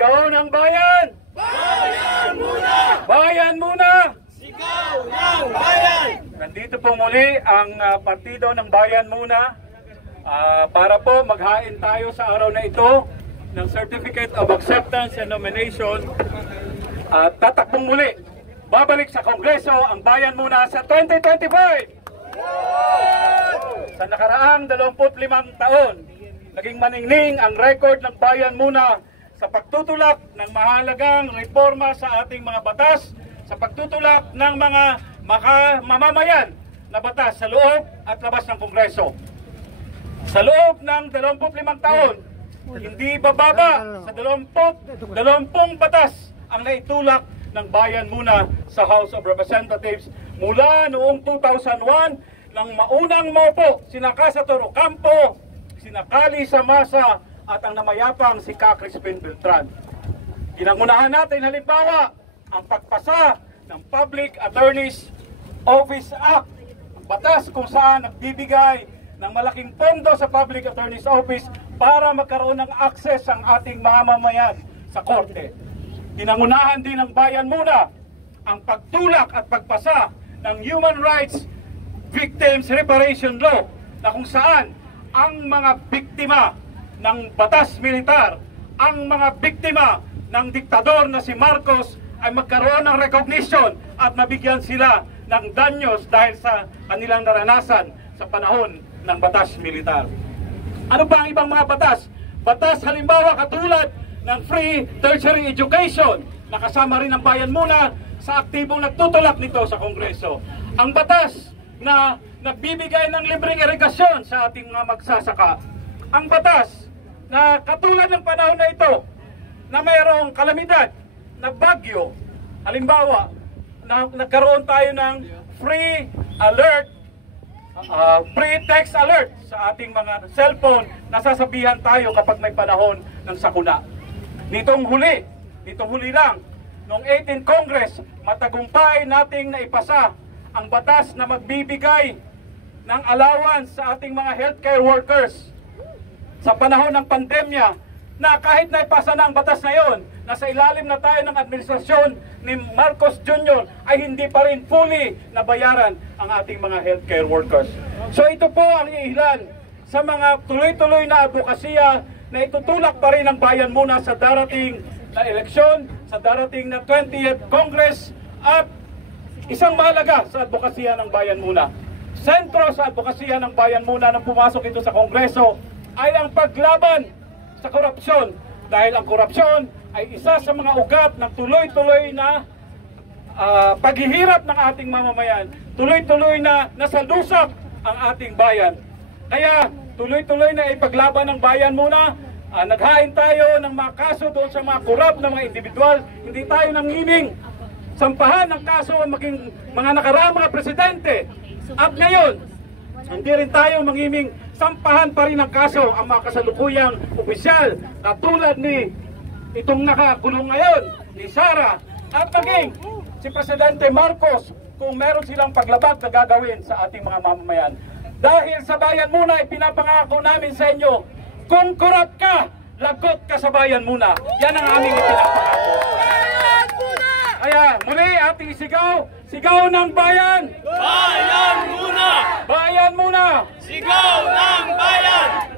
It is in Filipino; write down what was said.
Sigaw ng bayan! Bayan muna! Bayan muna! Sigaw ng bayan! Nandito po muli ang partido ng Bayan Muna para po maghain tayo sa araw na ito ng Certificate of Acceptance and Nomination. Tatakbong muli, babalik sa Kongreso ang Bayan Muna sa 2025! Sa nakaraang 25 taon, naging maningning ang record ng Bayan Muna sa pagtutulak ng mahalagang reforma sa ating mga batas, sa pagtutulak ng mga mamamayan na batas sa loob at labas ng Kongreso. Sa loob ng 25 taon, hindi bababa sa 20 batas ang naitulak ng Bayan Muna sa House of Representatives mula noong 2001 nang maunang maupo sina Casa Toro Campo, sina Cali Samasa at ang namayapang si Crispin Beltran. Ginangunahan natin halimbawa ang pagpasa ng Public Attorney's Office Act, ang batas kung saan nagbibigay ng malaking pondo sa Public Attorney's Office para magkaroon ng access ang ating mga mamamayan sa korte. Ginangunahan din ng Bayan Muna ang pagtulak at pagpasa ng Human Rights Victims Reparation Law na kung saan ang mga biktima ng batas militar, ang mga biktima ng diktador na si Marcos ay magkaroon ng recognition at mabigyan sila ng danyos dahil sa kanilang naranasan sa panahon ng batas militar. Ano pa ang ibang mga batas? Batas halimbawa katulad ng free tertiary education, nakasama rin ang Bayan Muna sa aktibong nagtutulak nito sa Kongreso. Ang batas na nagbibigay ng libreng irigasyon sa ating mga magsasaka. Ang batas na katulad ng panahon na ito na mayroong kalamidad na bagyo, halimbawa na nagkaroon tayo ng free alert, free text alert sa ating mga cellphone, nasasabihan tayo kapag may panahon ng sakuna. Nitong huli lang, noong 18th Congress, matagumpay nating naipasa ang batas na magbibigay ng allowance sa ating mga healthcare workers sa panahon ng pandemya, na kahit naipasa na ang batas na yon, nasa ilalim na tayo ng administrasyon ni Marcos Jr., ay hindi pa rin fully nabayaran ang ating mga healthcare workers. So ito po ang ilan sa mga tuloy-tuloy na advokasya na itutulak pa rin ng Bayan Muna sa darating na eleksyon, sa darating na 20th Congress, at isang mahalaga sa advokasya ng Bayan Muna. Sentro sa advokasya ng Bayan Muna nang pumasok ito sa Kongreso ay ang paglaban sa korupsyon, dahil ang korupsyon ay isa sa mga ugat ng tuloy-tuloy na paghihirap ng ating mamamayan, tuloy-tuloy na nasalusap ang ating bayan. Kaya tuloy-tuloy na ipaglaban ng Bayan Muna. Naghain tayo ng mga kaso doon sa mga korap na mga individual. Hindi tayo nangiming sampahan ng kaso ang maging mga nakaraang mga presidente. At ngayon, hindi rin tayo mangiming sampahan pa rin ng kaso ang mga kasalukuyang opisyal katulad ni itong nakakulong ngayon, ni Sara, at maging si Presidente Marcos kung meron silang paglabag na gagawin sa ating mga mamamayan. Dahil sa Bayan Muna, ipinapangako namin sa inyo, kung korap ka, lagot ka sa Bayan Muna. Yan ang aming ipinapangako. Kaya muli ating sigaw, sigaw ng bayan! Bayan muna! Bayan Muna! Sigaw ng bayan!